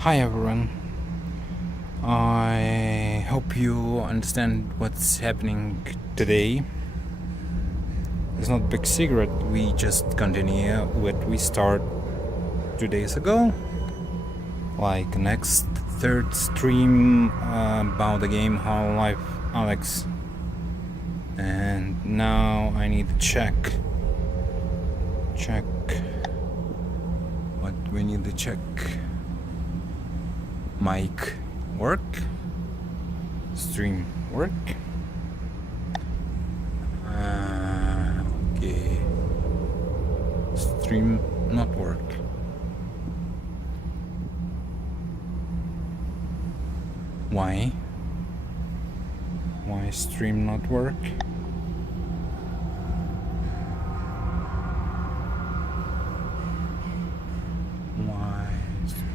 Hi everyone. I hope you understand what's happening today. It's not a big secret, we just continue what we started 2 days ago. Like next third stream about the game Half-Life Alyx. And now I need to check what we need to check. Mic work, stream work. Okay, stream not work. Why stream not work? Why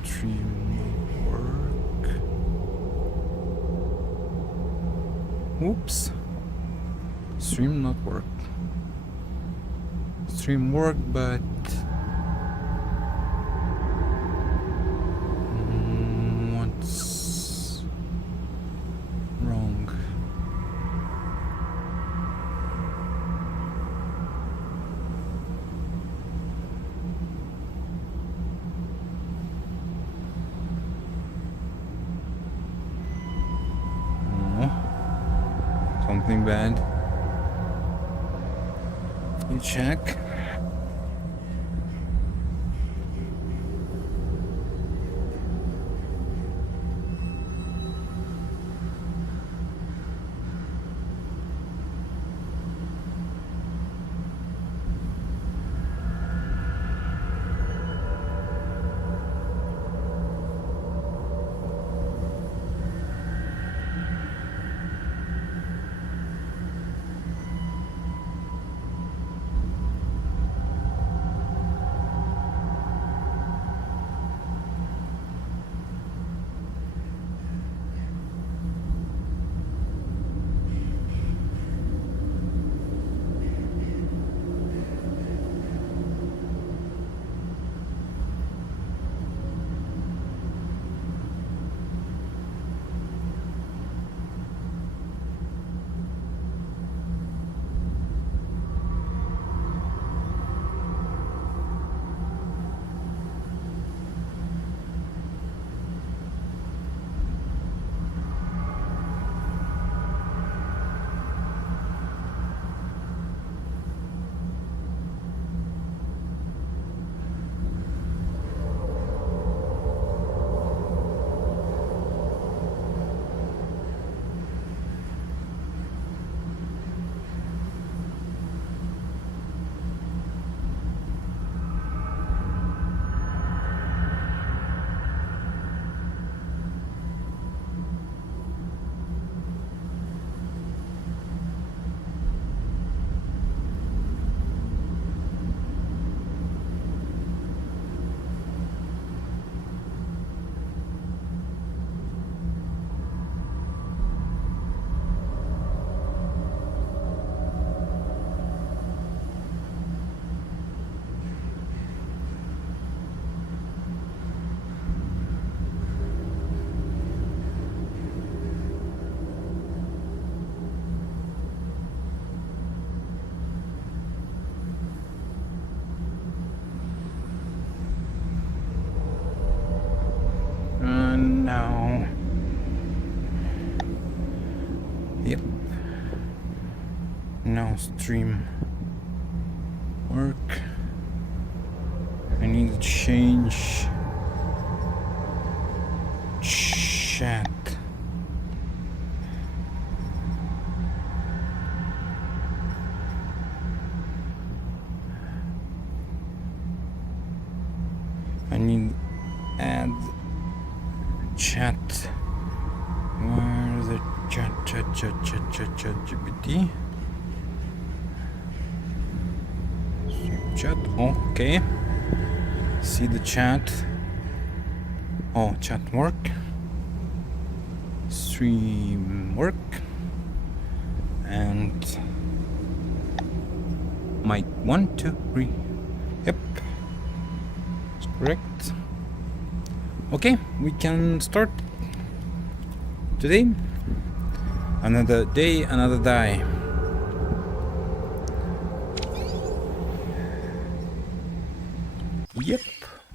stream not work? Oops. Stream not work. Stream work, but what's wrong? Something bad. You check. Now. Yep. Now stream work. I need to change chat. I need to add chat. Where is it? Chat GPT. Chat. Okay. See the chat. Oh, chat work. Stream work. And mic 1, 2, 3. Yep. That's correct. Okay, we can start today. Another day, another die. Yep,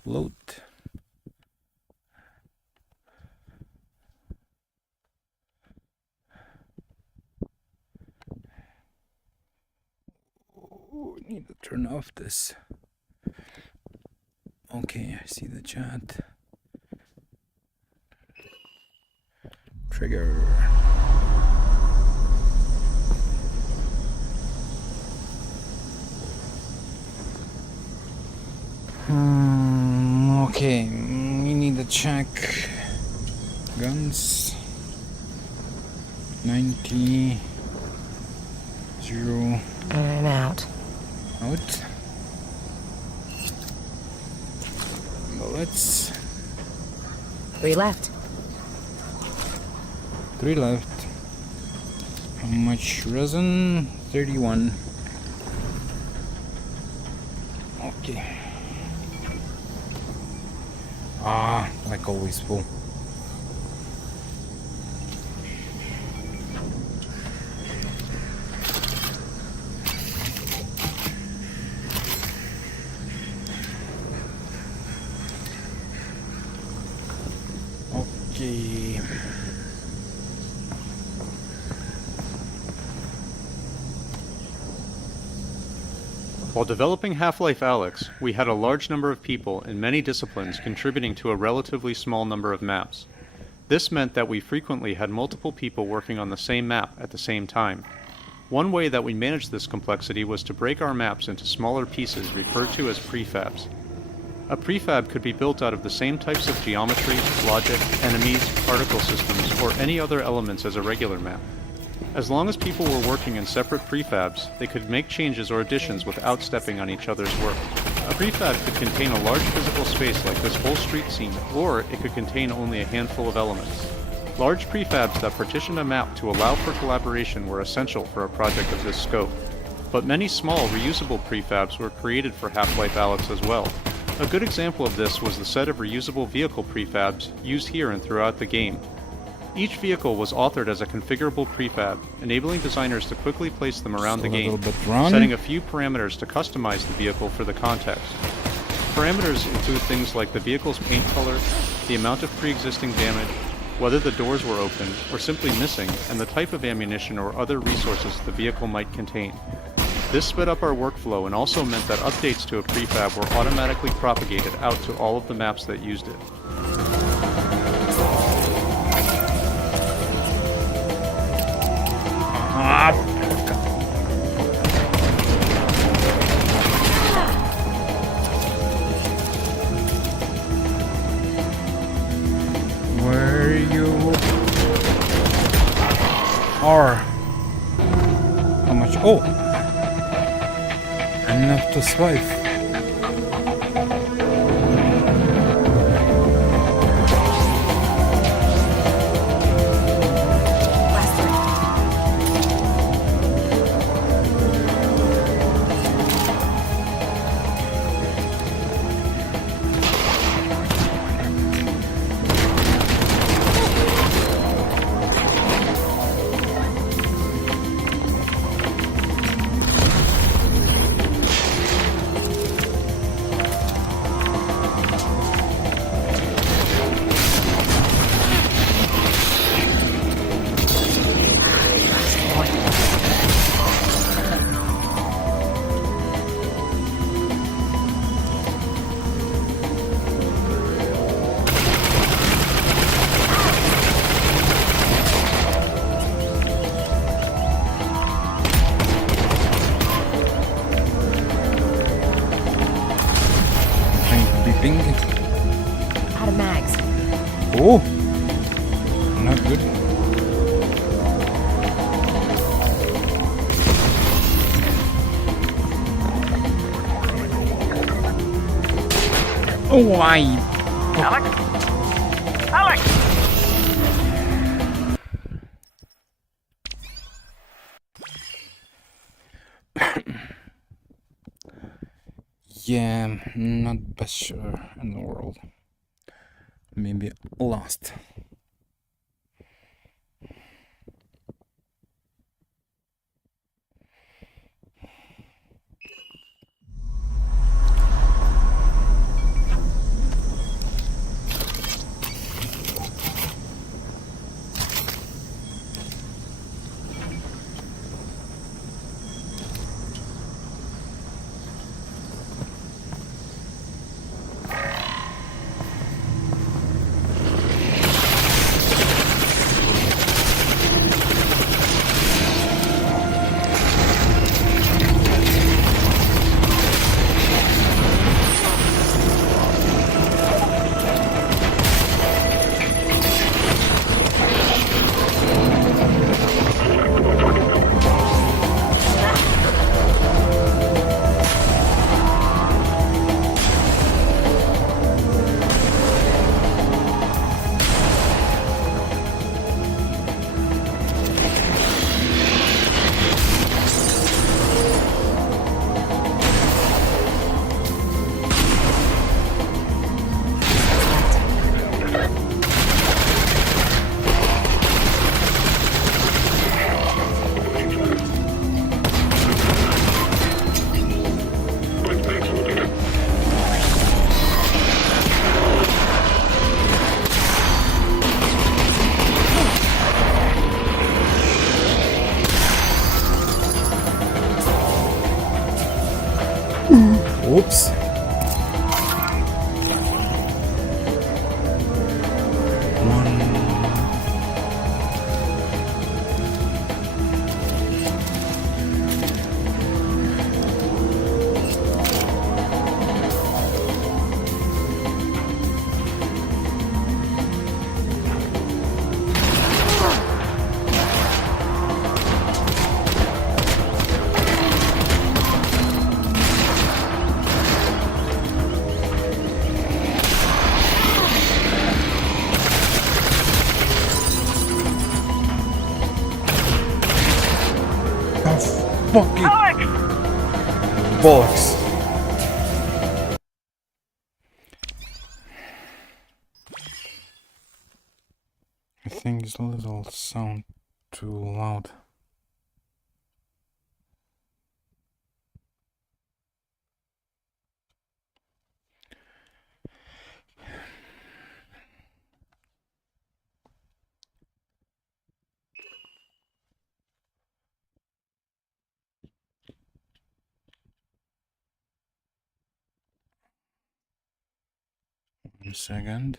load. Oh, need to turn off this. Okay, I see the chat. Trigger. Okay, we need to check guns. 90 0 I'm out. out. Bullets. 3 left. 3 left. How much resin? 31. Okay. Like always full. Okay. While developing Half-Life Alyx, we had a large number of people in many disciplines contributing to a relatively small number of maps. This meant that we frequently had multiple people working on the same map at the same time. One way that we managed this complexity was to break our maps into smaller pieces referred to as prefabs. A prefab could be built out of the same types of geometry, logic, enemies, particle systems, or any other elements as a regular map. As long as people were working in separate prefabs, they could make changes or additions without stepping on each other's work. A prefab could contain a large physical space like this whole street scene, or it could contain only a handful of elements. Large prefabs that partitioned a map to allow for collaboration were essential for a project of this scope. But many small, reusable prefabs were created for Half-Life Alyx as well. A good example of this was the set of reusable vehicle prefabs used here and throughout the game. Each vehicle was authored as a configurable prefab, enabling designers to quickly place them around the game, setting a few parameters to customize the vehicle for the context. Parameters include things like the vehicle's paint color, the amount of pre-existing damage, whether the doors were open or simply missing, and the type of ammunition or other resources the vehicle might contain. This sped up our workflow and also meant that updates to a prefab were automatically propagated out to all of the maps that used it. Where you are? How much? Oh, enough to swipe. Out of mags. Oh, not good. Oh, why? Alyx? Alyx! Yeah, not best shooter in the world. maybe lost. Oops. Fucking Alex! bollocks. I think it's a little sound too loud. One second.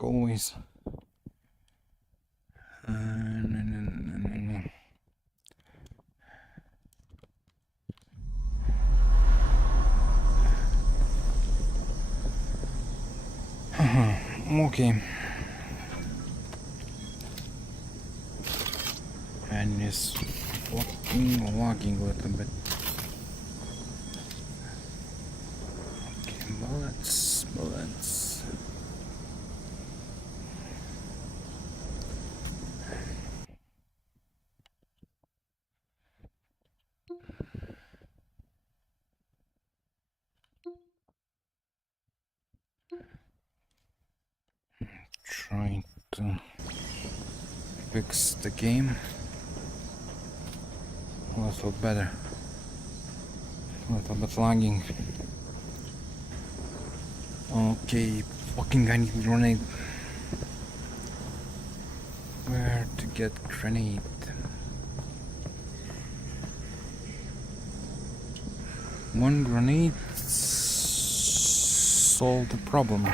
Always. No. Okay. And it's fucking lagging a little bit. Okay, bullets. Trying to fix the game a little better. A little bit lagging. Okay, fucking I need grenade. Where to get grenade? One grenade solved the problem.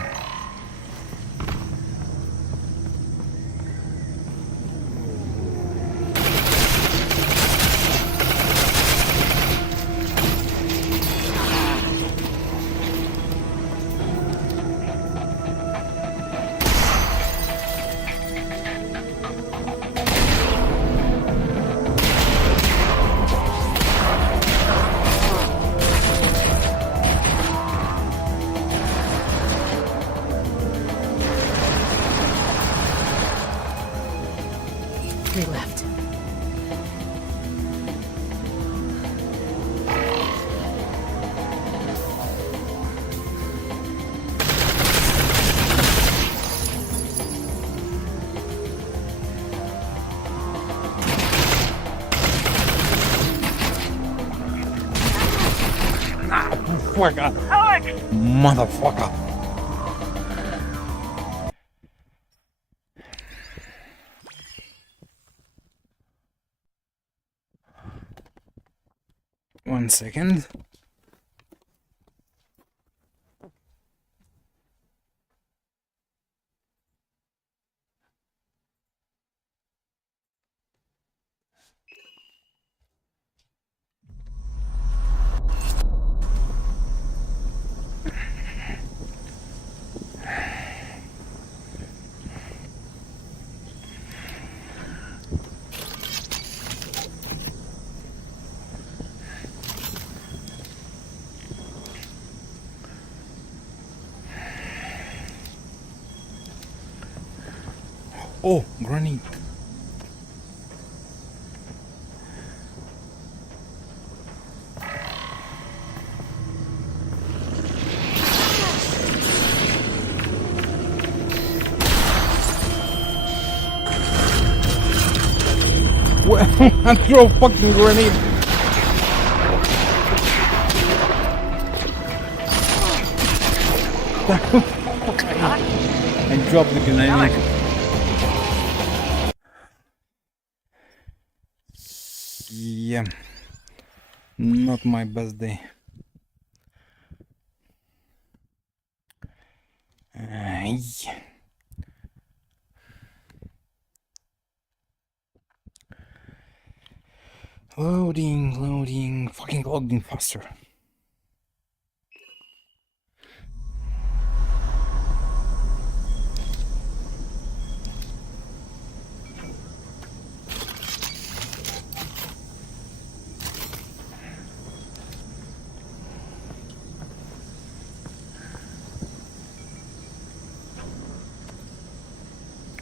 Three left. Motherfucker! Alex! Motherfucker! One second. Oh, granite. I throw a fucking grenade. I dropped the grenade. Yeah, not my best day. Ay. Loading, fucking loading faster.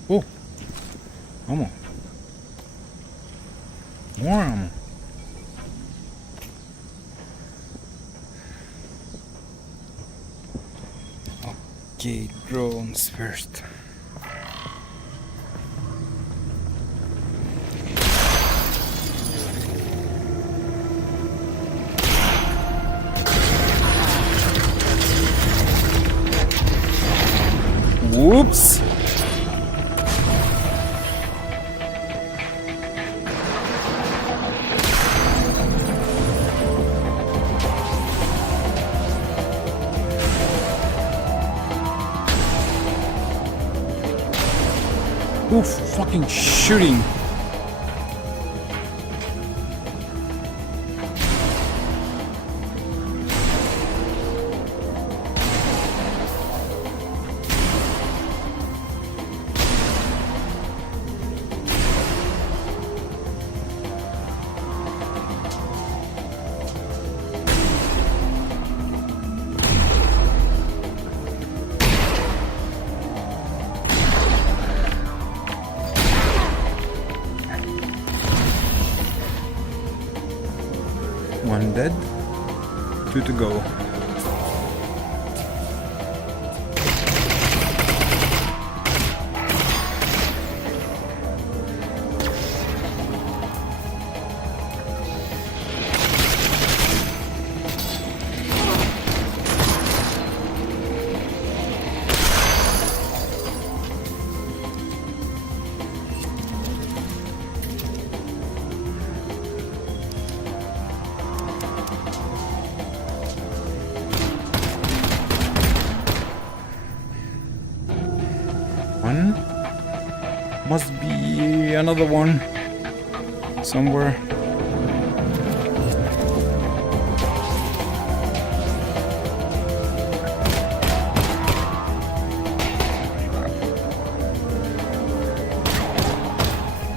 Oh, ammo. More ammo. Okay, drones first. Whoops! Oof, fucking shooting. One dead, 2 to go. One must be another one somewhere.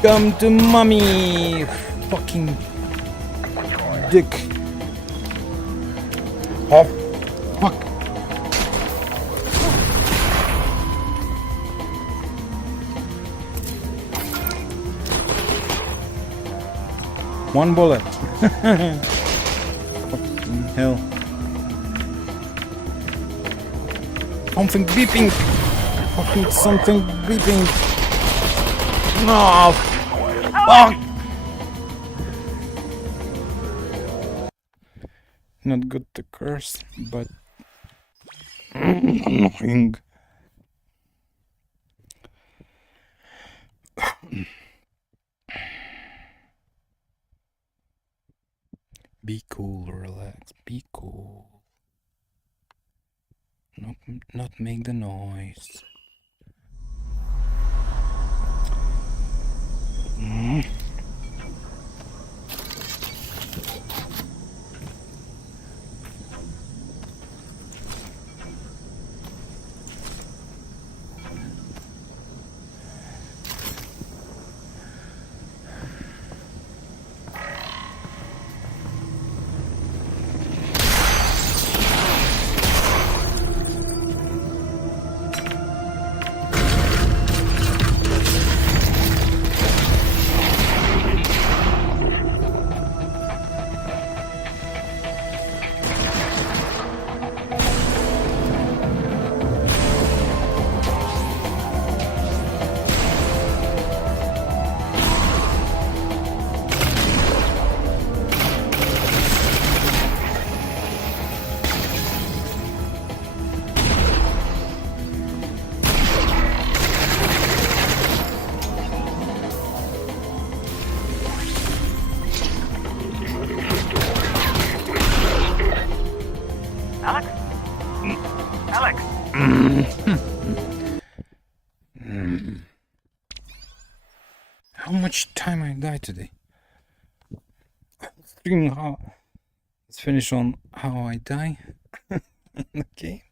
Come to mommy, fucking dick. Oh, fuck. One bullet. Fucking hell. Something beeping. Fucking something beeping. No. Fuck. not good to curse, but annoying. Be cool, relax, be cool. Not make the noise. Alex? Alex? How much time I died today? Stream how. Let's finish on how I die. Okay.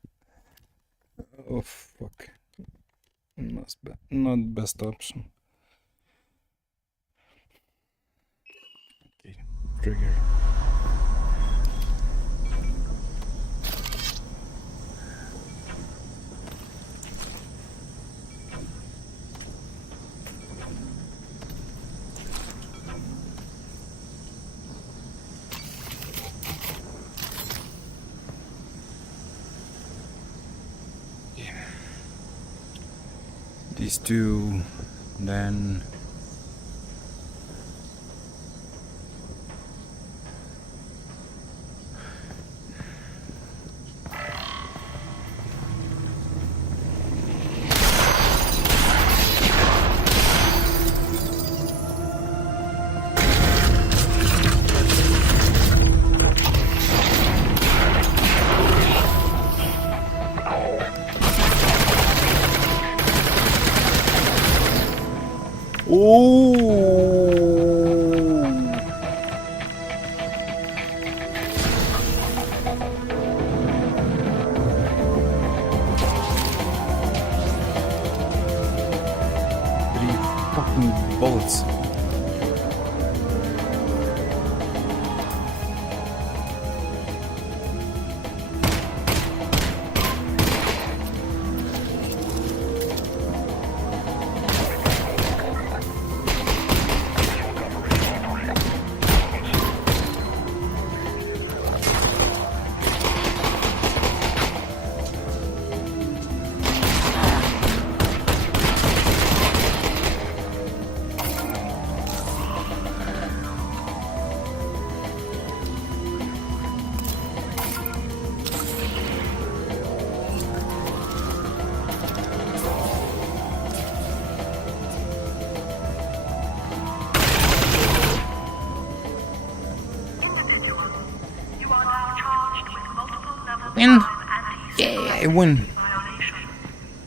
Oh fuck. Not best option. Okay. Trigger. These two, then bullets. Win! Yeah, I win!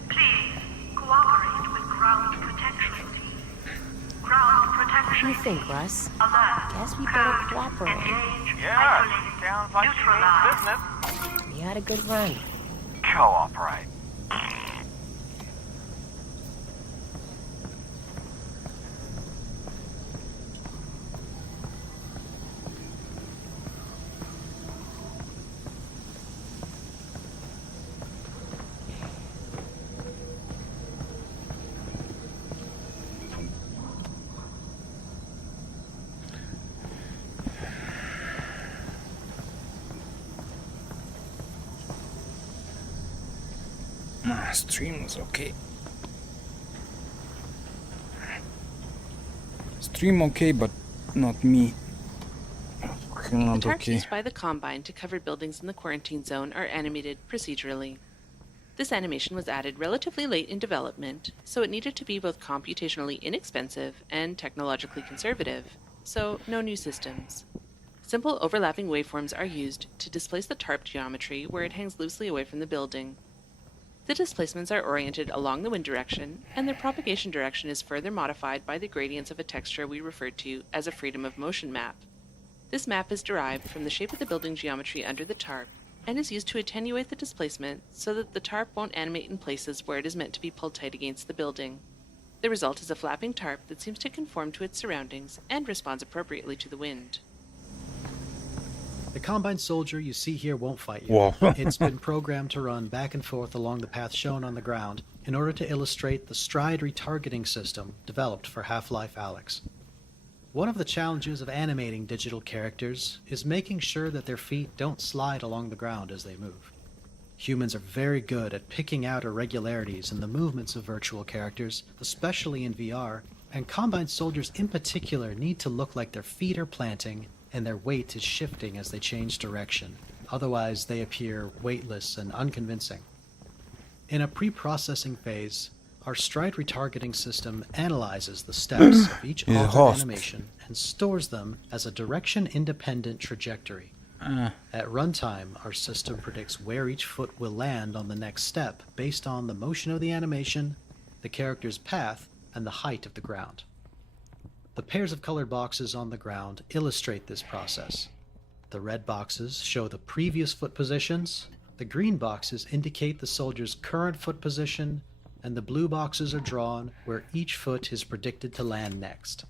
Please cooperate with ground protection team. Ground What do protection you think, Russ? alert. Guess we better Code. cooperate. Engage. Yeah, Isolate. sounds like she means business. We had a good run. Cooperate. Stream was okay. Stream okay, but not me. Oh, fuck. Fucking The not tarps okay. used by the Combine to cover buildings in the quarantine zone are animated procedurally. This animation was added relatively late in development, so it needed to be both computationally inexpensive and technologically conservative, so no new systems. Simple overlapping waveforms are used to displace the tarp geometry where it hangs loosely away from the building. The displacements are oriented along the wind direction, and their propagation direction is further modified by the gradients of a texture we refer to as a freedom of motion map. This map is derived from the shape of the building geometry under the tarp, and is used to attenuate the displacement so that the tarp won't animate in places where it is meant to be pulled tight against the building. The result is a flapping tarp that seems to conform to its surroundings and responds appropriately to the wind. The Combine soldier you see here won't fight you. Whoa. It's been programmed to run back and forth along the path shown on the ground in order to illustrate the stride retargeting system developed for Half-Life Alyx. One of the challenges of animating digital characters is making sure that their feet don't slide along the ground as they move. Humans are very good at picking out irregularities in the movements of virtual characters, especially in VR, and Combine soldiers in particular need to look like their feet are planting and their weight is shifting as they change direction. Otherwise, they appear weightless and unconvincing. In a pre-processing phase, our stride retargeting system analyzes the steps of each Yeah, altered host. animation and stores them as a direction-independent trajectory. At runtime, our system predicts where each foot will land on the next step based on the motion of the animation, the character's path, and the height of the ground. The pairs of colored boxes on the ground illustrate this process. The red boxes show the previous foot positions, the green boxes indicate the soldier's current foot position, and the blue boxes are drawn where each foot is predicted to land next.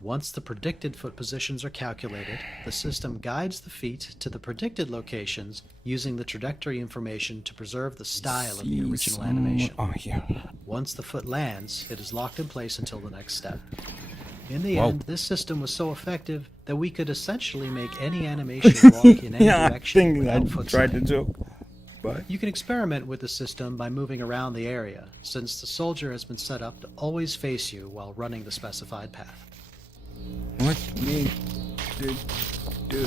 Once the predicted foot positions are calculated, the system guides the feet to the predicted locations using the trajectory information to preserve the style of the original animation. Oh, here. Once the foot lands, it is locked in place until the next step. In the Wow. end, this system was so effective that we could essentially make any animation walk in any Yeah, I direction think without I foot tried the sliding. joke. But You can experiment with the system by moving around the area, since the soldier has been set up to always face you while running the specified path. what need to do?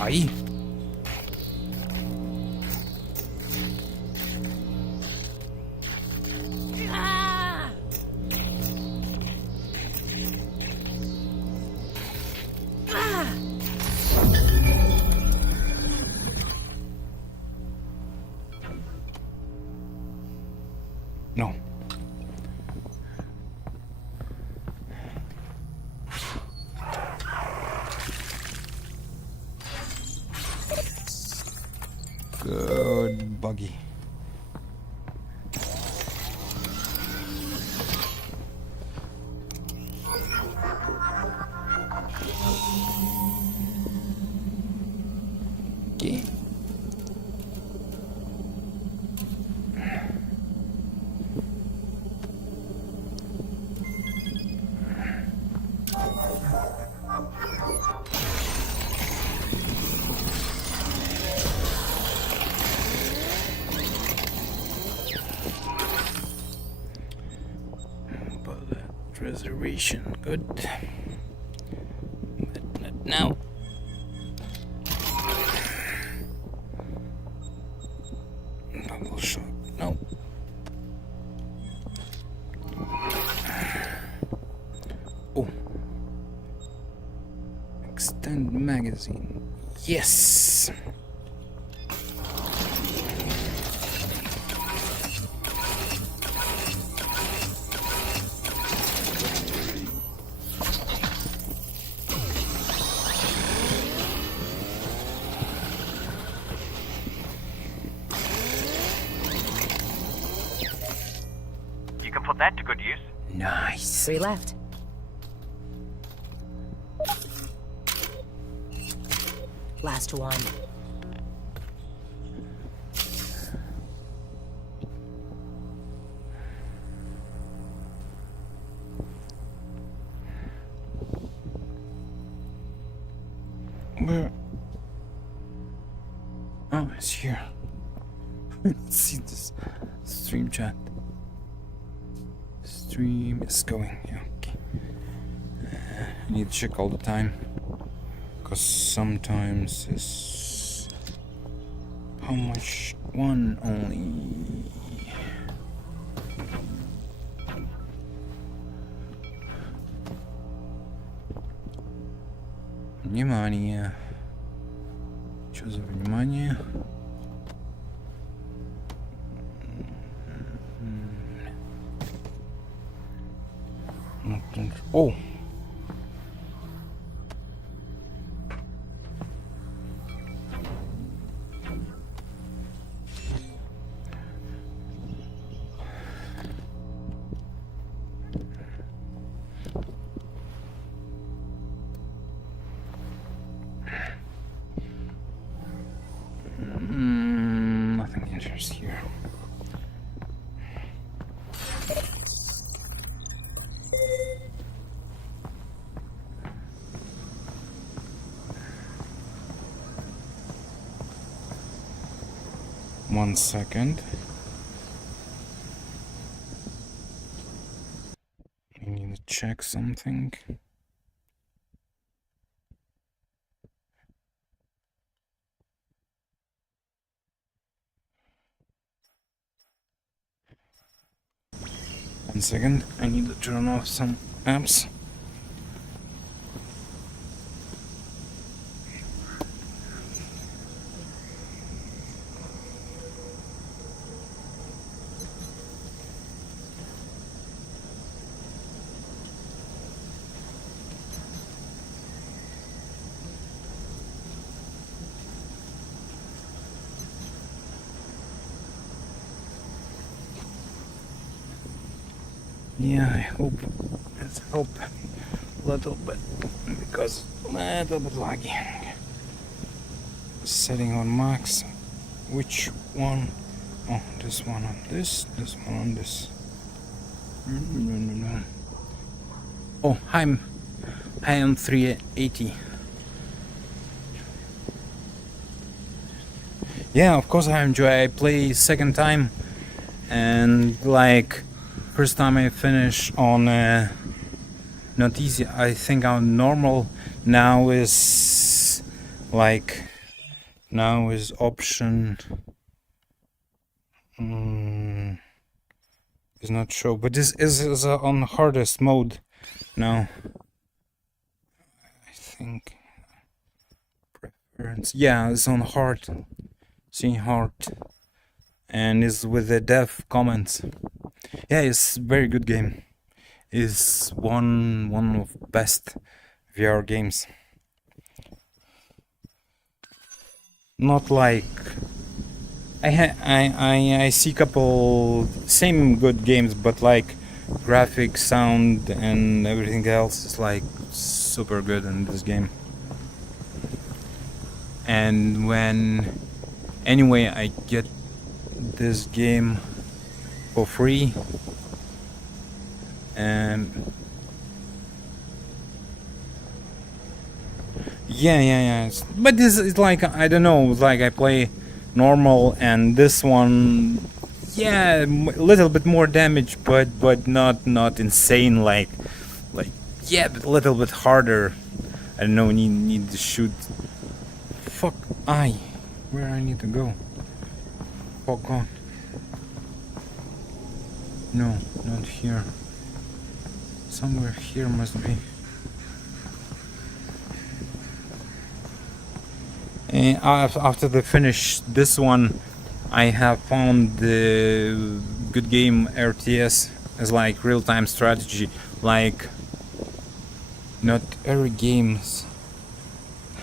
Ahí. No. Good buggy. Okay. Bullet reservation, good. But not now. Double shot, no. Oh. Extend magazine. Yes. You can put that to good use. Nice. 3 left. Last one. Where? Oh, it's here. Let's see this stream chat. Stream is going. Yeah, okay. I need to check all the time. Because sometimes it's... How much? One only. Внимание. Что за внимание? О! Nothing enters here. One second. I need to check something. One second, I need to turn off some apps. Yeah, I hope. Let's hope a little bit, because a little bit lagging. Setting on max. Which one? Oh, this one on this one on this. No. Oh, I am 380. Yeah, of course I enjoy. I play second time, and like first time I finish on not easy. I think on normal. Now is like option. Is not show, but this is on hardest mode now. I think preference. Yeah, it's on hard. See hard, and is with the dev comments. Yeah, it's very good game. It's one of best VR games. Not like I see couple same good games, but like graphics, sound, and everything else is like super good in this game. And when anyway I get this game for free, and yeah. But this is like, I don't know, like I play normal, and this one, yeah, a little bit more damage, but not insane, like yeah, but a little bit harder. I don't know, need to shoot. Fuck, where I need to go? Oh god. No, not here. Somewhere here must be. After the finish this one, I have found the good game RTS as like real-time strategy, like not every games.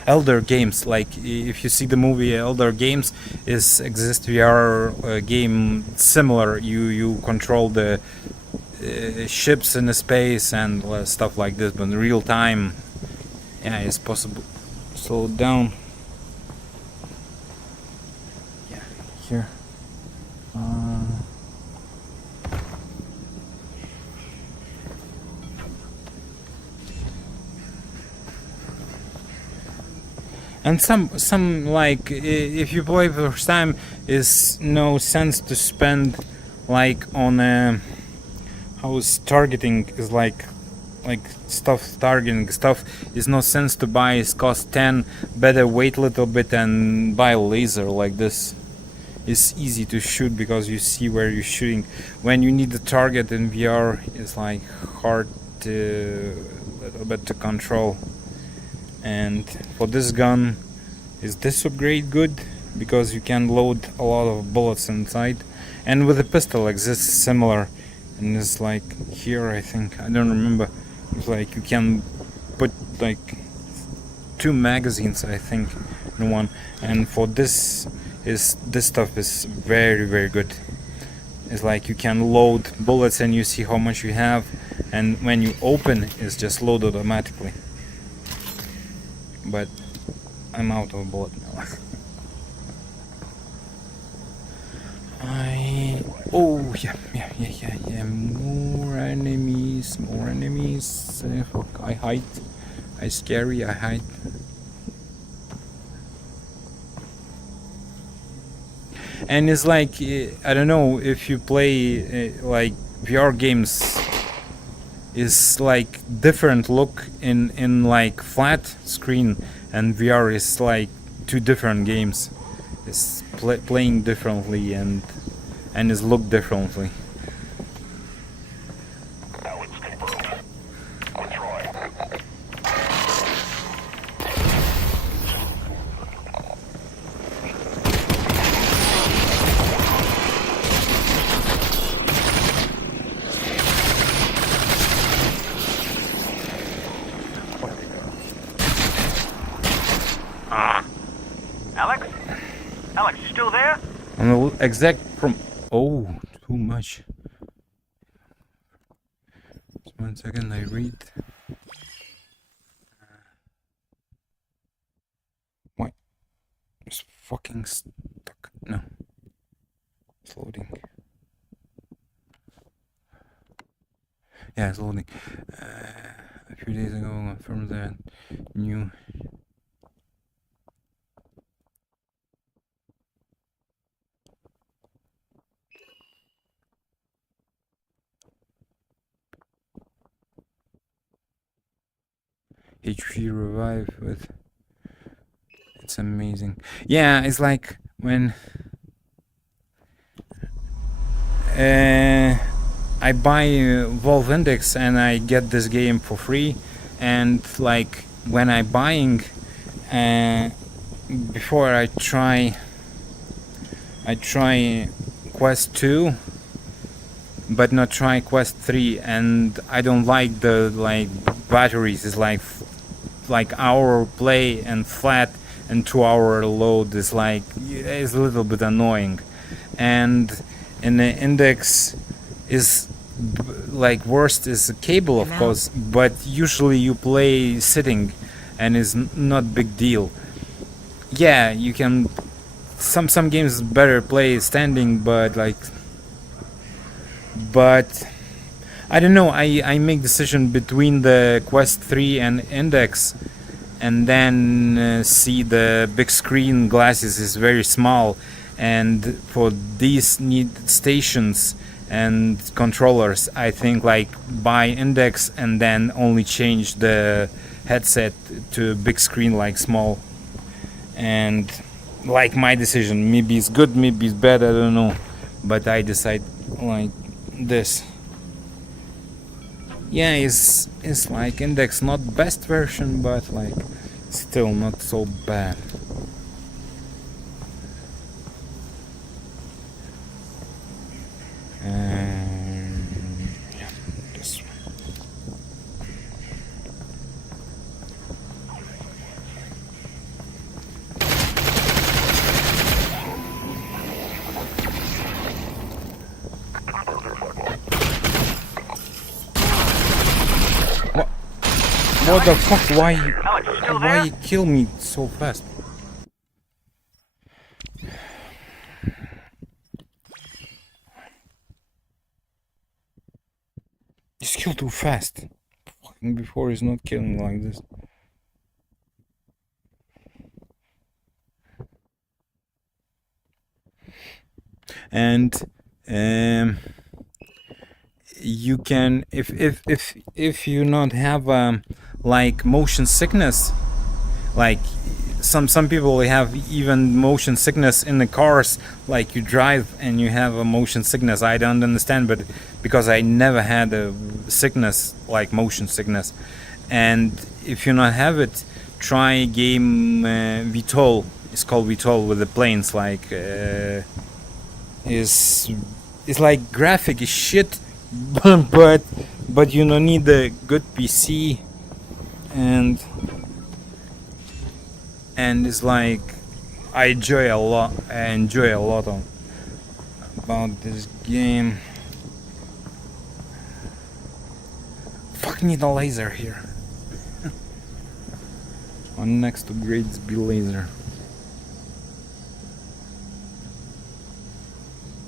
Elder Games, like if you see the movie Elder Games, is exist VR game similar. You control the ships in the space and stuff like this, but in real time, yeah, it's possible. Slow down. Yeah, here. And some like if you play for the first time, is no sense to spend like on how's targeting is like stuff targeting stuff is no sense to buy. It's cost 10. Better wait a little bit and buy a laser like this. It's easy to shoot because you see where you're shooting. When you need the target in VR, it's like hard to a little bit to control. And for this gun, is this upgrade good? Because you can load a lot of bullets inside. And with the pistol exists similar. And it's like here, I think, I don't remember. It's like you can put like 2 magazines, I think, in one. And for this stuff is very good. It's like you can load bullets and you see how much you have. And when you open, it's just loaded automatically. But I'm out of bullet now. Oh yeah. More enemies. Fuck, I hide. I scary. I hide. And it's like I don't know if you play like VR games. Is like different look in like flat screen, and VR is like 2 different games. It's playing differently and is look differently. Alex, you still there? On the exact from. Oh, too much. Just 1 second, I read. Why? It's fucking stuck. No. It's loading. Yeah, it's loading. A few days ago, from the new. HP revive with. It's amazing. Yeah, it's like when I buy Valve Index and I get this game for free, and like when I buying before I try Quest 2 but not try Quest 3, and I don't like the like batteries. It's like hour play and flat and 2-hour load is like is a little bit annoying. And in the Index is like worst is a cable, of course, but usually you play sitting and is not big deal. Yeah, you can some games better play standing, but I don't know. I make decision between the Quest 3 and Index, and then see the big screen glasses is very small, and for these need stations and controllers, I think like buy Index and then only change the headset to big screen like small. And like my decision, maybe it's good, maybe it's bad, I don't know, but I decide like this. Yeah, it's like Index not best version, but like still not so bad. Yeah, this one. What the fuck? Why you kill me so fast? Just kill too fast. Fucking before he's not killing like this. and you can, if you not have like motion sickness, like some people have even motion sickness in the cars, like you drive and you have a motion sickness. I don't understand, but because I never had a sickness like motion sickness. And if you not have it, try a game VTOL. It's called VTOL with the planes. Like is it's like graphic is shit, but you don't need a good PC, and it's like I enjoy a lot about this game. Fuck, need a laser here. On next to grades B laser.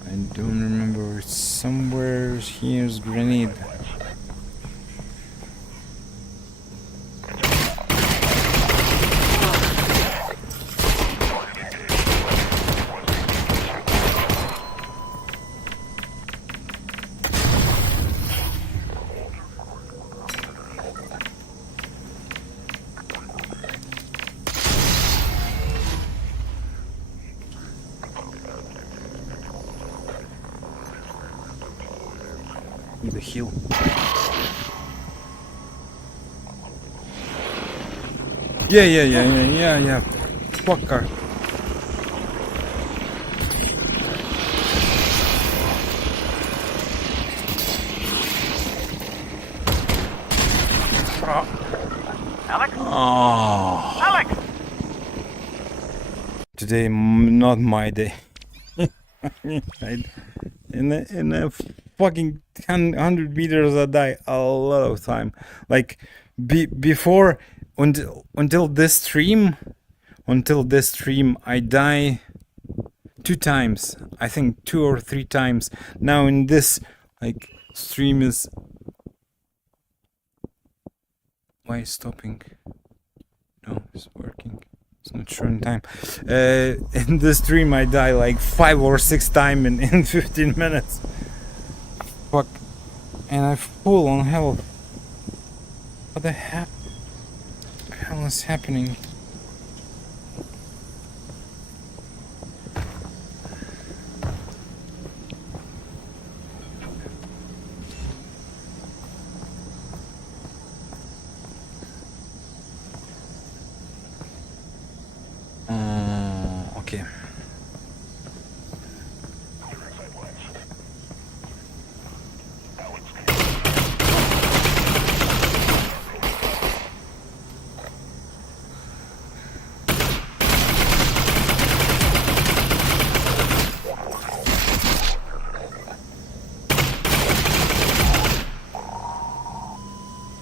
I don't remember. Somewhere here's grenade. The hill. Yeah. Fucker. Alex? Oh. Alex! Today, not my day. In a fucking 100 meters I die a lot of time. Like before until this stream I die 2 times. I think 2 or 3 times. Now in this like stream is why is stopping? No, it's working. It's not showing time. In this stream I die like 5 or 6 times in 15 minutes. Fuck. And I'm full on health. What the hell is happening? Okay.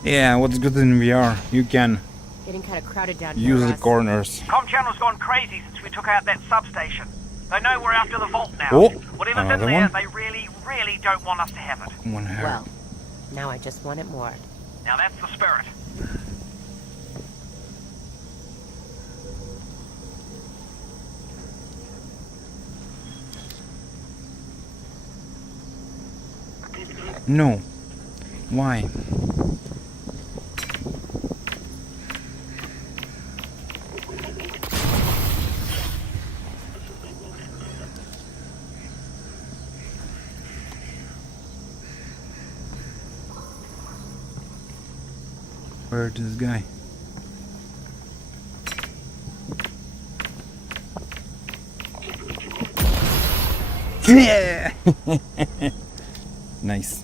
Yeah, what's good in VR? You can Getting kind of crowded down use here. the corners. Com channel's gone crazy since we took out that substation. They know we're after the vault now. Oh, Whatever's in another there, one? they really, really don't want us to have it. One hair. Well, now I just want it more. Now that's the spirit. No. Why? Where's this guy? Yeah. Nice.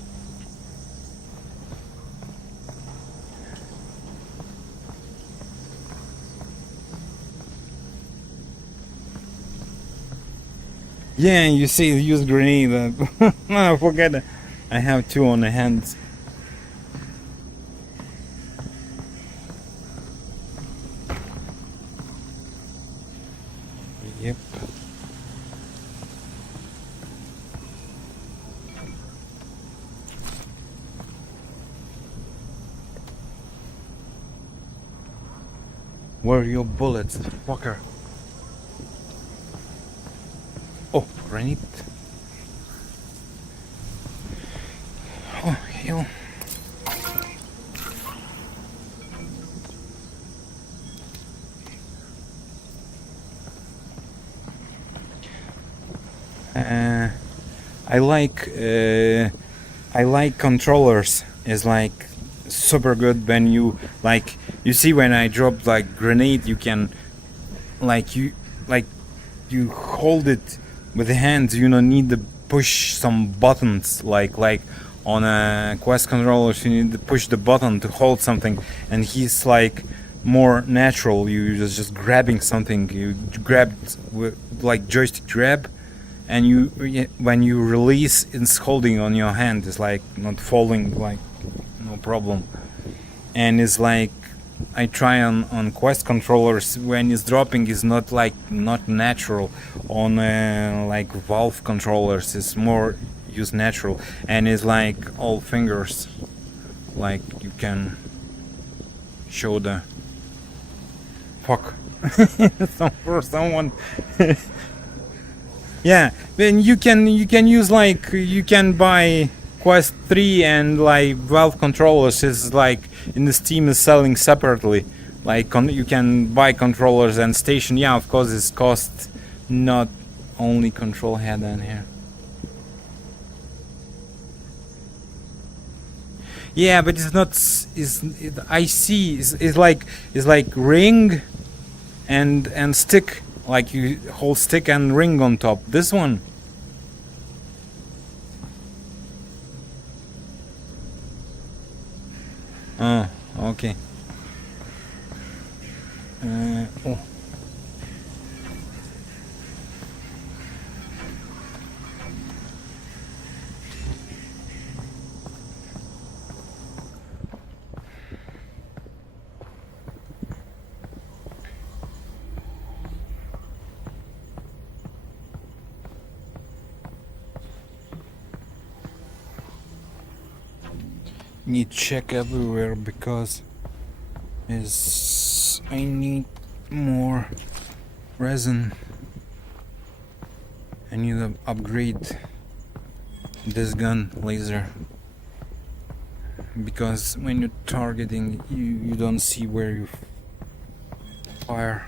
Yeah, you see, use grenade. No, forget it. I have 2 on the hands. Yep. Where are your bullets, fucker? Oh, grenade. kill. I like controllers. Is like super good when you like. You see when I drop like grenade, you can you hold it with the hands. You don't need to push some buttons like on a Quest controllers. You need to push the button to hold something, and he's like more natural. You just grabbing something. You grab with like joystick grab. And when you release, it's holding on your hand. It's like not falling, like no problem. And it's like I try on Quest controllers when it's dropping is not natural. On like Valve controllers, it's more use natural, and it's like all fingers. Like you can show the fuck for someone. Yeah, then you can use like you can buy Quest 3 and like Valve controllers is like in the Steam is selling separately. Like you can buy controllers and station. Yeah, of course it's cost not only control head in here. Yeah, but it's not. I see. It's like ring and stick. Like you hold stick and ring on top. This one. Oh, okay. Oh. Need check everywhere because I need more resin. I need to upgrade this gun laser because when you're targeting you don't see where you fire.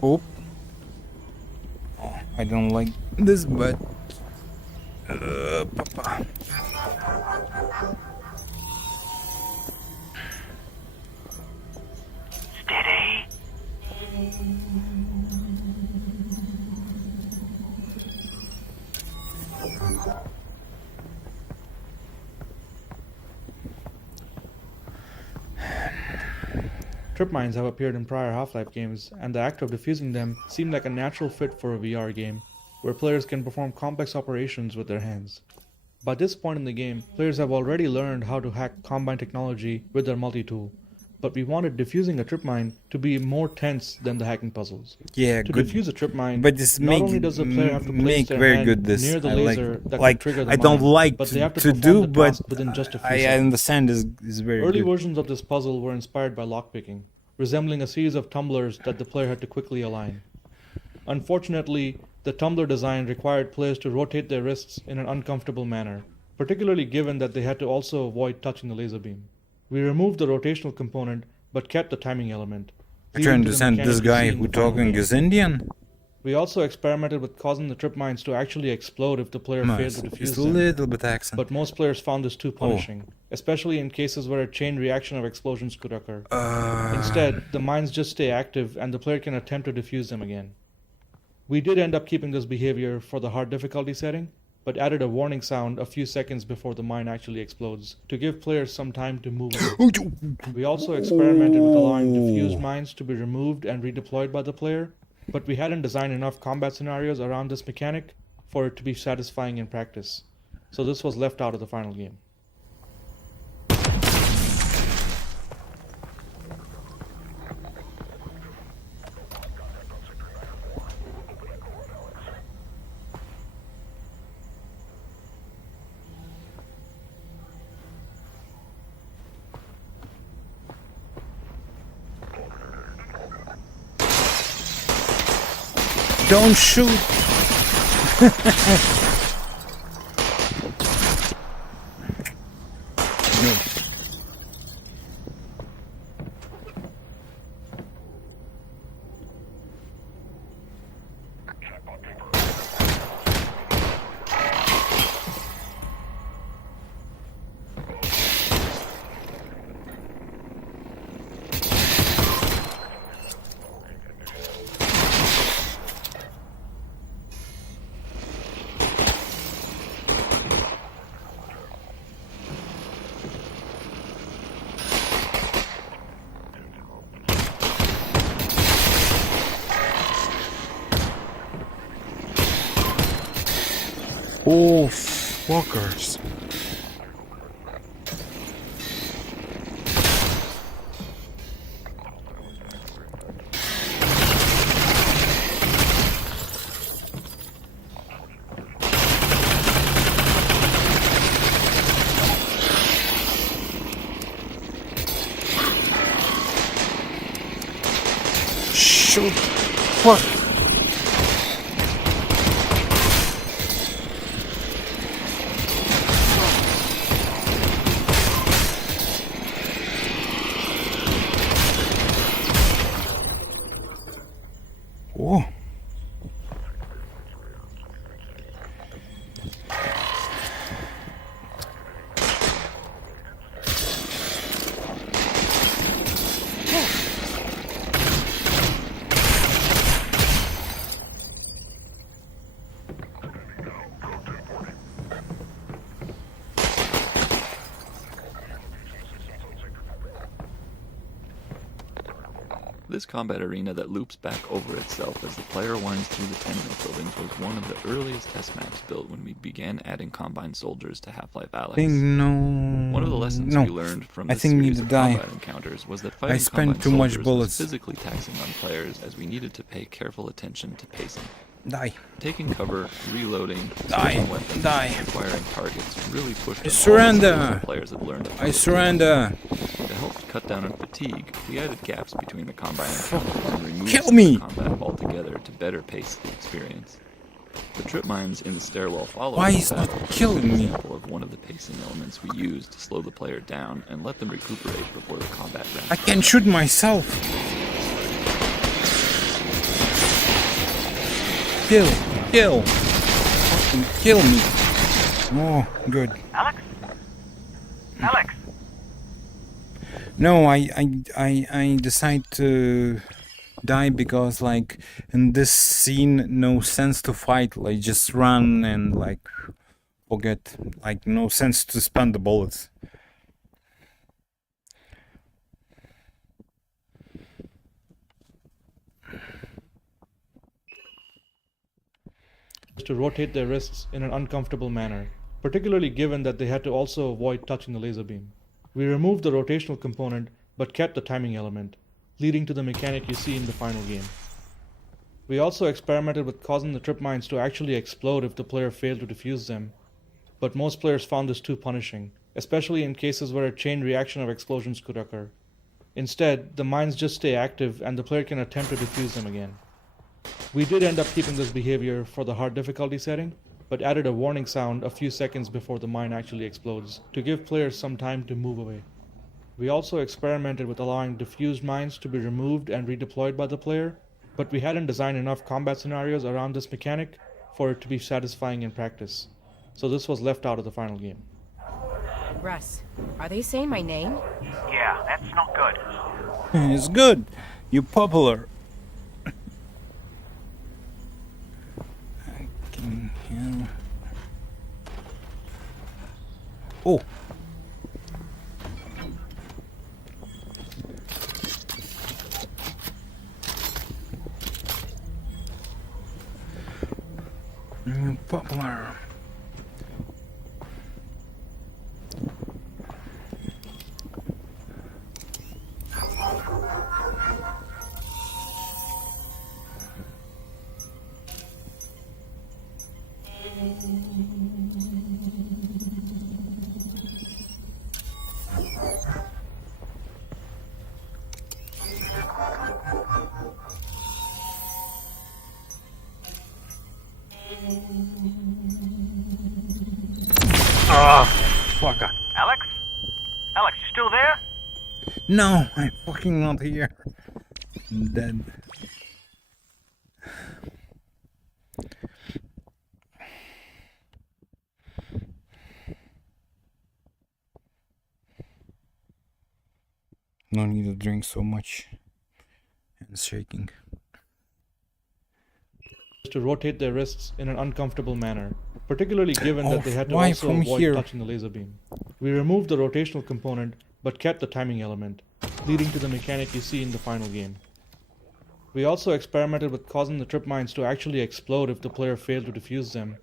Oh, I don't like this, but Papa. Steady. Trip mines have appeared in prior Half-Life games, and the act of defusing them seemed like a natural fit for a VR game, where players can perform complex operations with their hands. By this point in the game, players have already learned how to hack Combine technology with their multi-tool, but we wanted defusing a trip mine to be more tense than the hacking puzzles. Yeah, to good. defuse a trip mine, but this not only does the player have to place their very hand good this. near the I laser that like can trigger the I don't mine, like but they have to to perform do, the but task within just a few I seconds. understand is very Early good. versions of this puzzle were inspired by lockpicking, resembling a series of tumblers that the player had to quickly align. Unfortunately, the tumbler design required players to rotate their wrists in an uncomfortable manner, particularly given that they had to also avoid touching the laser beam. We removed the rotational component, but kept the timing element. I try to understand this guy who talking is Indian. We also experimented with causing the trip mines to actually explode if the player failed to defuse It's a them. little bit accent. But most players found this too punishing, especially in cases where a chain reaction of explosions could occur. Instead, the mines just stay active and the player can attempt to defuse them again. We did end up keeping this behavior for the hard difficulty setting, but added a warning sound a few seconds before the mine actually explodes, to give players some time to move on. We also experimented with allowing defused mines to be removed and redeployed by the player, but we hadn't designed enough combat scenarios around this mechanic for it to be satisfying in practice, so this was left out of the final game. Don't shoot! Oh, fuckers. Shoot. Fuck. Oh. This combat arena that loops back over itself as the player winds through the tenement buildings was one of the earliest test maps built when we began adding Combine soldiers to Half-Life Alyx. One of the lessons we learned from this series of combat encounters was that fighting Combine soldiers was physically taxing on players, as we needed to pay careful attention to pacing. Taking cover, reloading, switching weapons, acquiring targets really pushed surrender. Players had learned. I surrender. To help cut down on fatigue, we added gaps between the Combine encounters and removed combat altogether to better pace the experience. The trip mines in the stairwell followed. Why is not killing me? Example of one of the pacing elements we used to slow the player down and let them recuperate before the combat ramps. I can shoot myself. Kill. Fucking kill me. Oh, good. Alyx? Alyx? No, I decide to die because, like, in this scene, no sense to fight. Like, just run and, like, forget. Like, no sense to spend the bullets. To rotate their wrists in an uncomfortable manner, particularly given that they had to also avoid touching the laser beam. We removed the rotational component but kept the timing element, leading to the mechanic you see in the final game. We also experimented with causing the trip mines to actually explode if the player failed to defuse them, but most players found this too punishing, especially in cases where a chain reaction of explosions could occur. Instead, the mines just stay active and the player can attempt to defuse them again. We did end up keeping this behavior for the hard difficulty setting, but added a warning sound a few seconds before the mine actually explodes, to give players some time to move away. We also experimented with allowing diffused mines to be removed and redeployed by the player, but we hadn't designed enough combat scenarios around this mechanic for it to be satisfying in practice, so this was left out of the final game. Russ, are they saying my name? Yeah, that's not good. It's good. You're popular. Oh. Popular. Fucker. Alyx? Alyx, you still there? No, I'm fucking not here. I'm dead. No need to drink so much. And shaking. To rotate their wrists in an uncomfortable manner, particularly given that they had to why also from avoid here? touching the laser beam. We removed the rotational component but kept the timing element, leading to the mechanic you see in the final game. We also experimented with causing the trip mines to actually explode if the player failed to defuse them,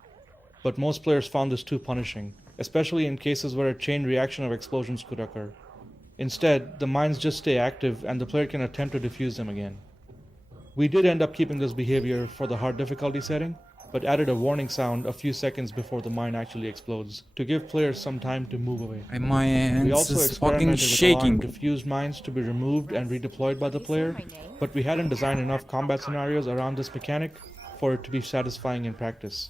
but most players found this too punishing, especially in cases where a chain reaction of explosions could occur. Instead, the mines just stay active and the player can attempt to defuse them again. We did end up keeping this behavior for the hard difficulty setting, but added a warning sound a few seconds before the mine actually explodes, to give players some time to move away. My hands We also is fucking experimented with allowing shaking. defused mines to be removed and redeployed by the player, but we hadn't designed enough combat scenarios around this mechanic for it to be satisfying in practice,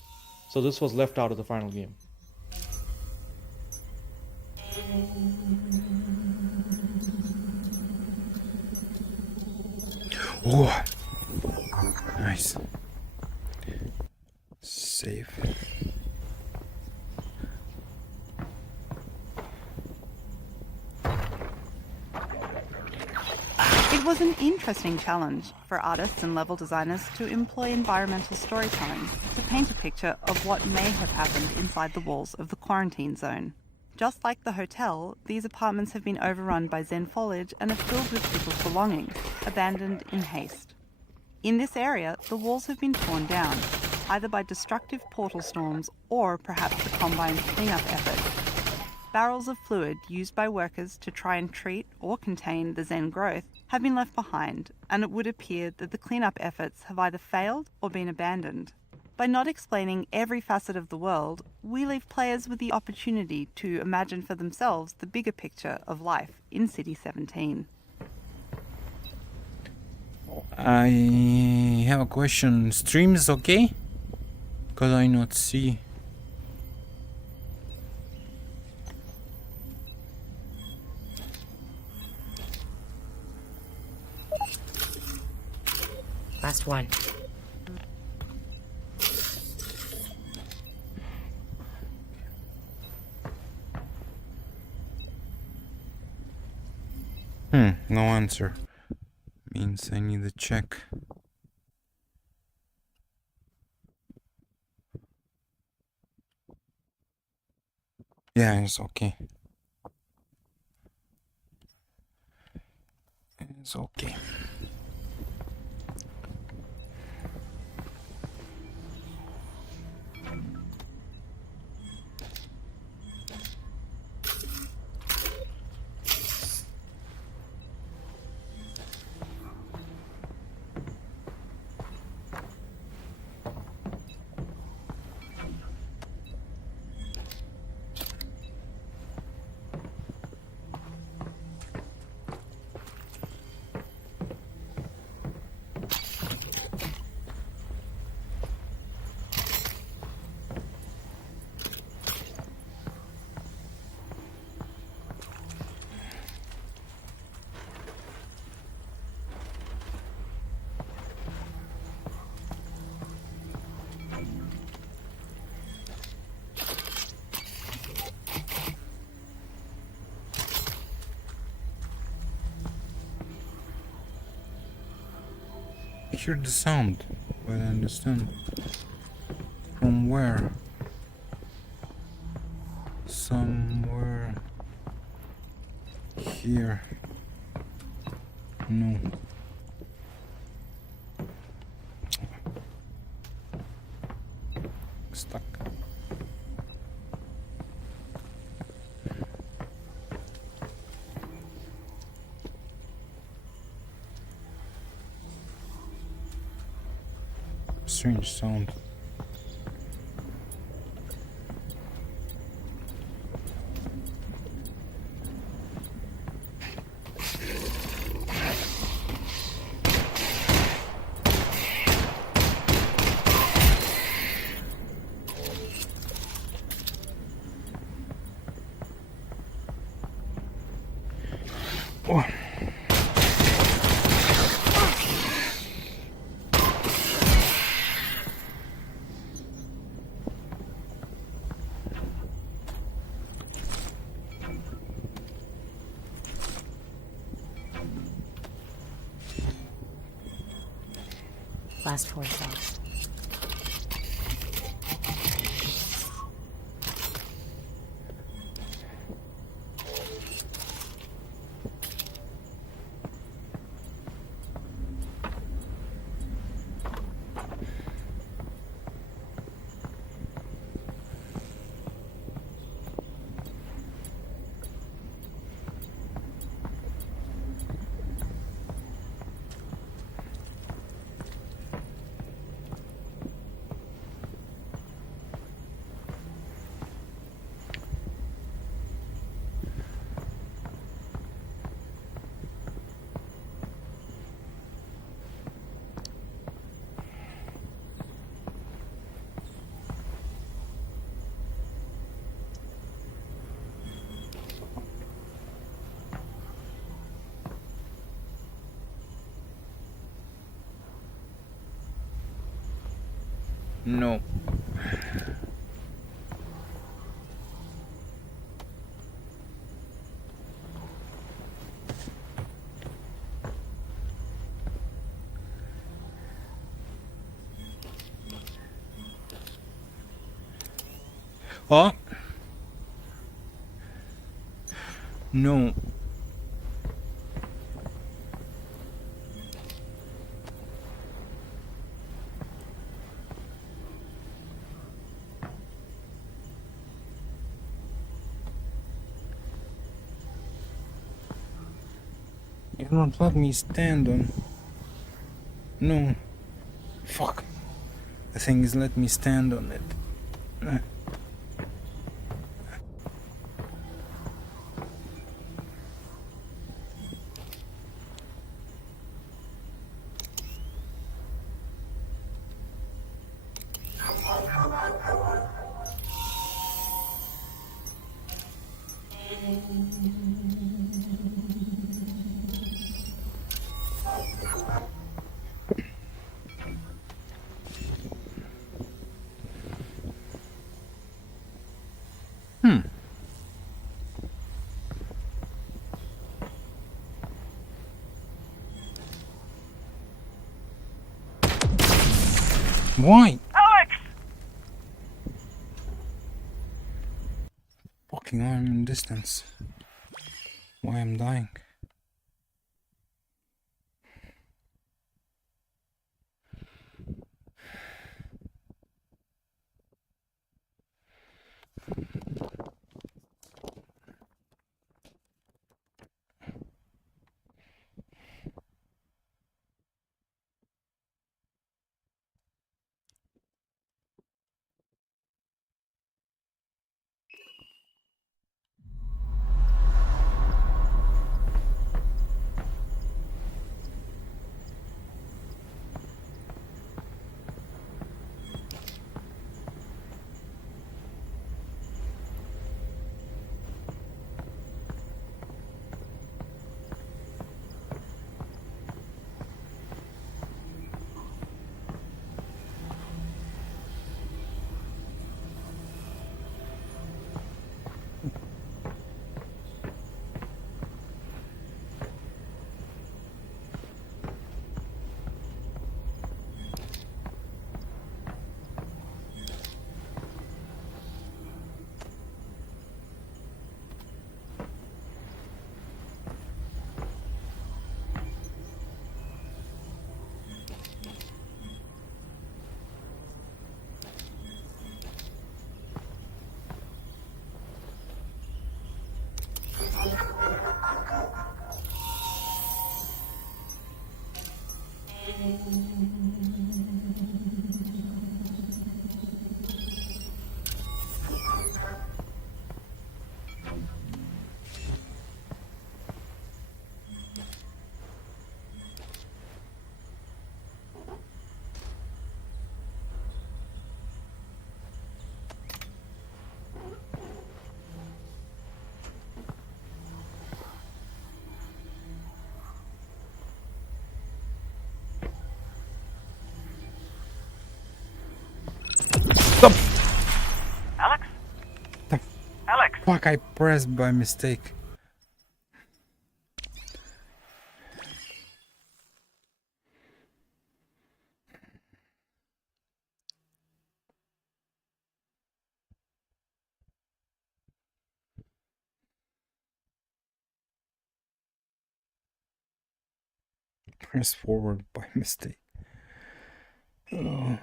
so this was left out of the final game. Oh, nice. Save. It was an interesting challenge for artists and level designers to employ environmental storytelling to paint a picture of what may have happened inside the walls of the quarantine zone. Just like the hotel, these apartments have been overrun by Zen foliage and are filled with people's belongings, abandoned in haste. In this area, the walls have been torn down, either by destructive portal storms or perhaps the Combine's cleanup effort. Barrels of fluid used by workers to try and treat or contain the Zen growth have been left behind, and it would appear that the cleanup efforts have either failed or been abandoned. By not explaining every facet of the world, we leave players with the opportunity to imagine for themselves the bigger picture of life in City 17. I have a question. Stream is okay? Because I not see. Last one. No answer. Means I need to check. Yeah, it's okay. It's okay. I hear the sound, but I understand from where. Somewhere here. No. Stuck. Strange sound. Oh. Last 4 cells. No. Oh. No. You don't let me stand on. No. Fuck. The thing is, let me stand on it. Why? Alyx! Fucking I'm in distance. Why I'm dying? Stop! Alyx? The Alyx! fuck I pressed by mistake. Press forward by mistake. Oh.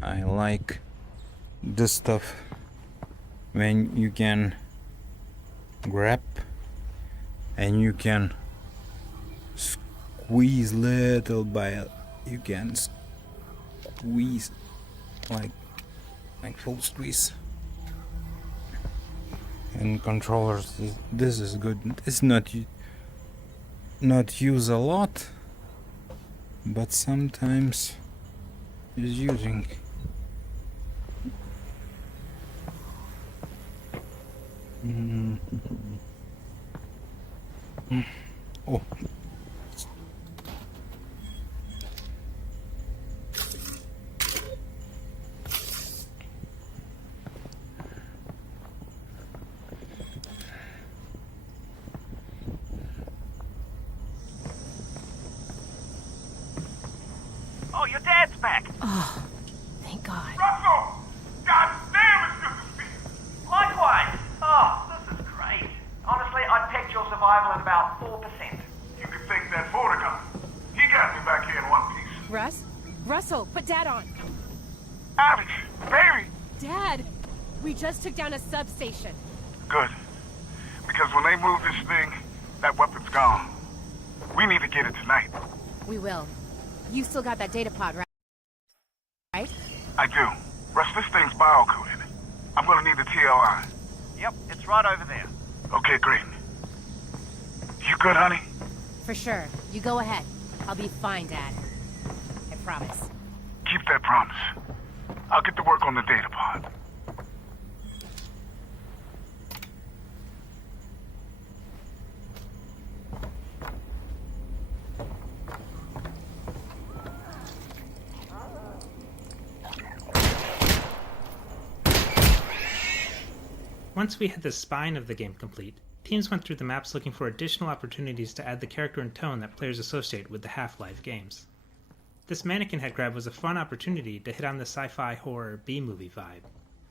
I like this stuff when you can grab and you can squeeze little by you can squeeze like full squeeze. And controllers, this is good. It's not used a lot, but sometimes is using. Oh. Oh, your dad's back. Oh, thank God. Russell! God damn, it's good to see you! Likewise. Oh, this is great. Honestly, I'd pegged your survival at about 4%. You can thank that Vortigern. He got me back here in one piece. Russ? Russell, put Dad on. Alyx, baby! Dad! We just took down a substation. Good. Because when they move this thing, that weapon's gone. We need to get it tonight. We will. You still got that data pod, right? I do. Russ, this thing's bio-coded. I'm gonna need the TLI. Yep, it's right over there. Okay, great. You good, honey? For sure. You go ahead. I'll be fine, Dad. I promise. Keep that promise. I'll get to work on the data pod. Once we had the spine of the game complete, teams went through the maps looking for additional opportunities to add the character and tone that players associate with the Half-Life games. This mannequin head grab was a fun opportunity to hit on the sci-fi horror B-movie vibe.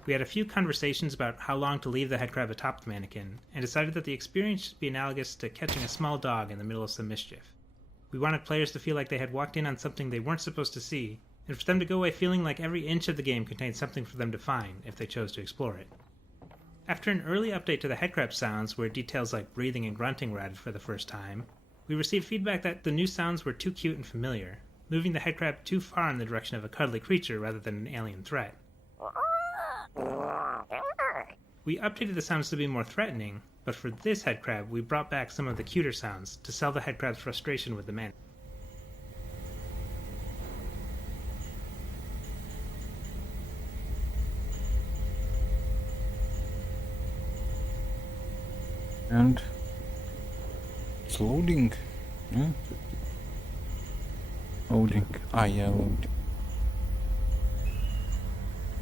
We had a few conversations about how long to leave the head crab atop the mannequin, and decided that the experience should be analogous to catching a small dog in the middle of some mischief. We wanted players to feel like they had walked in on something they weren't supposed to see, and for them to go away feeling like every inch of the game contained something for them to find if they chose to explore it. After an early update to the headcrab sounds where details like breathing and grunting were added for the first time, we received feedback that the new sounds were too cute and familiar, moving the headcrab too far in the direction of a cuddly creature rather than an alien threat. We updated the sounds to be more threatening, but for this headcrab we brought back some of the cuter sounds to sell the headcrab's frustration with the man. And it's loading. Loading. Ah, yeah, loading.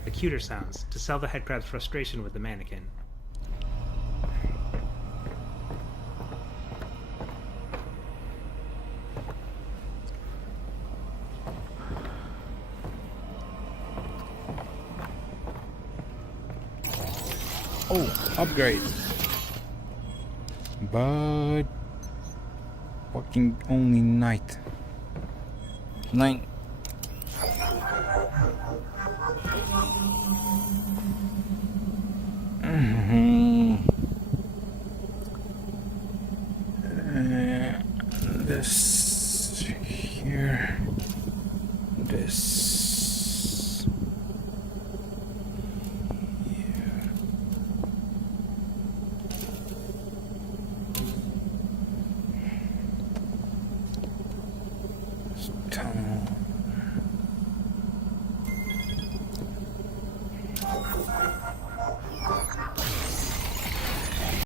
The cuter sounds to sell the headcrab's frustration with the mannequin. Oh, upgrade. But fucking only night. 9. This here. This.